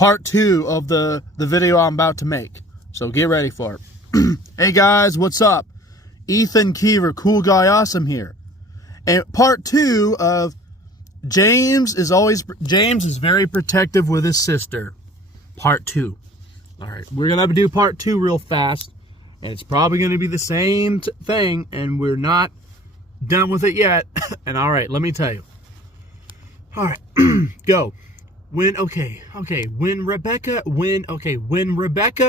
part 2 of the video I'm about to make. So get ready for it. Hey guys, what's up? Ethan Kiever, Cool Guy Awesome here. And part 2 of James is very protective with his sister. Part 2. Alright, we're going to do part 2 real fast. And it's probably going to be the same thing. And we're not done with it yet. And alright, let me tell you. Alright, go. When Rebecca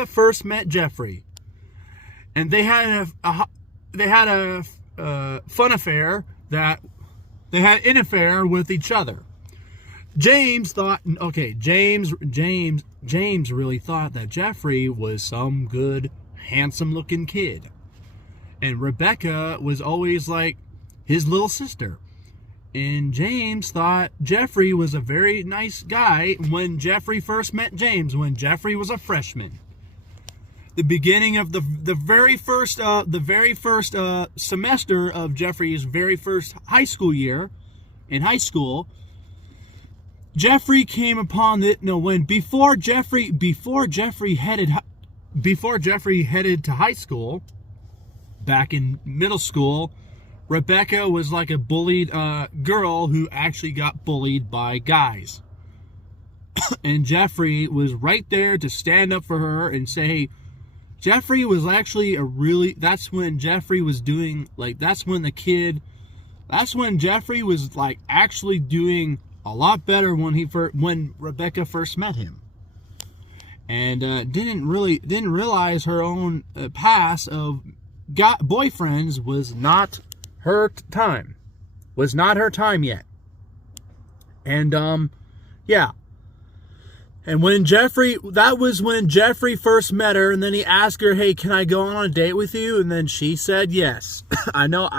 first met Jeffrey, and they had a fun affair, that they had an affair with each other. James really thought that Jeffrey was some good, handsome looking kid, and Rebecca was always like his little sister. And James thought Jeffrey was a very nice guy when Jeffrey first met James, when Jeffrey was a freshman. The beginning of the very first semester of Jeffrey's very first high school year, in high school, Jeffrey came upon it. No, before Jeffrey headed to high school, back in middle school, Rebecca was like a bullied girl who actually got bullied by guys. And Jeffrey was right there to stand up for her and say, hey, Jeffrey was actually that's when Jeffrey was like actually doing a lot better when Rebecca first met him. And didn't realize her own past of boyfriends was not her time yet. And yeah, and that was when Jeffrey first met her, and then he asked her, hey, can I go on a date with you? And then she said yes. I'm not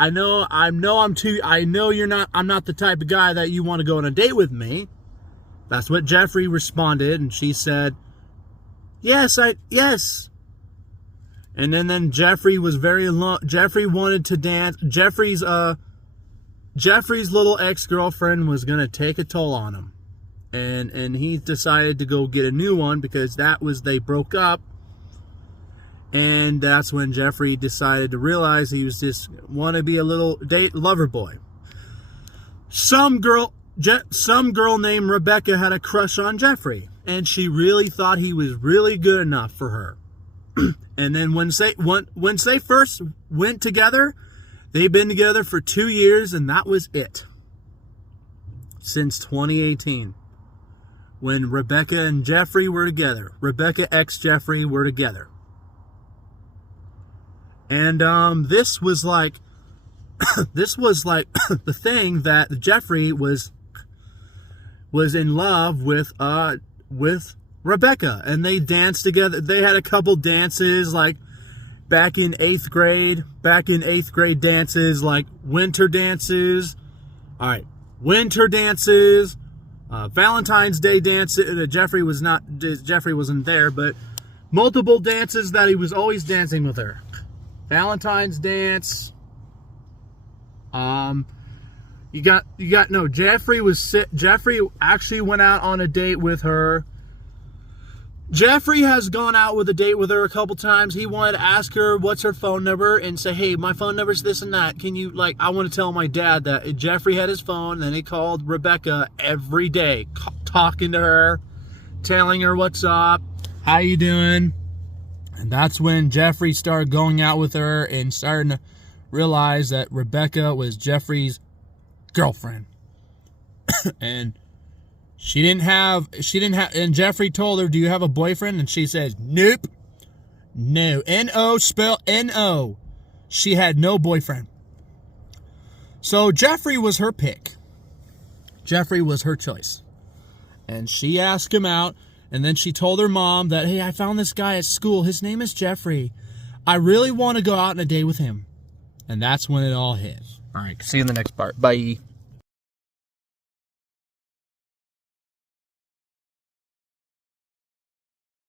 the type of guy that you want to go on a date with me. That's what Jeffrey responded, and she said yes. And then Jeffrey was Jeffrey wanted to dance. Jeffrey's little ex-girlfriend was going to take a toll on him. And he decided to go get a new one because they broke up. And that's when Jeffrey decided to realize he was just want to be a little lover boy. Some girl named Rebecca had a crush on Jeffrey, and she really thought he was really good enough for her. And then once they first went together, they've been together for 2 years, and that was it. Since 2018, when Rebecca and Jeffrey were together. Rebecca ex Jeffrey were together. And this was like the thing that Jeffrey was in love with Rebecca, and they danced together. They had a couple dances, like back in 8th grade dances, like winter dances. All right, winter dances, Valentine's Day dances. Jeffrey wasn't there, but multiple dances that he was always dancing with her. Valentine's dance. Jeffrey actually went out on a date with her. Jeffrey has gone out with a date with her a couple times. He wanted to ask her what's her phone number and say, hey, my phone number's this and that. Can you, I want to tell my dad that Jeffrey had his phone, and then he called Rebecca every day, talking to her, telling her what's up, how you doing? And that's when Jeffrey started going out with her and starting to realize that Rebecca was Jeffrey's girlfriend. And and Jeffrey told her, do you have a boyfriend? And she says, nope. No. N-O, spell N-O. She had no boyfriend. So Jeffrey was her pick. Jeffrey was her choice. And she asked him out, and then she told her mom that, hey, I found this guy at school. His name is Jeffrey. I really want to go out on a date with him. And that's when it all hit. All right, see you in the next part. Bye.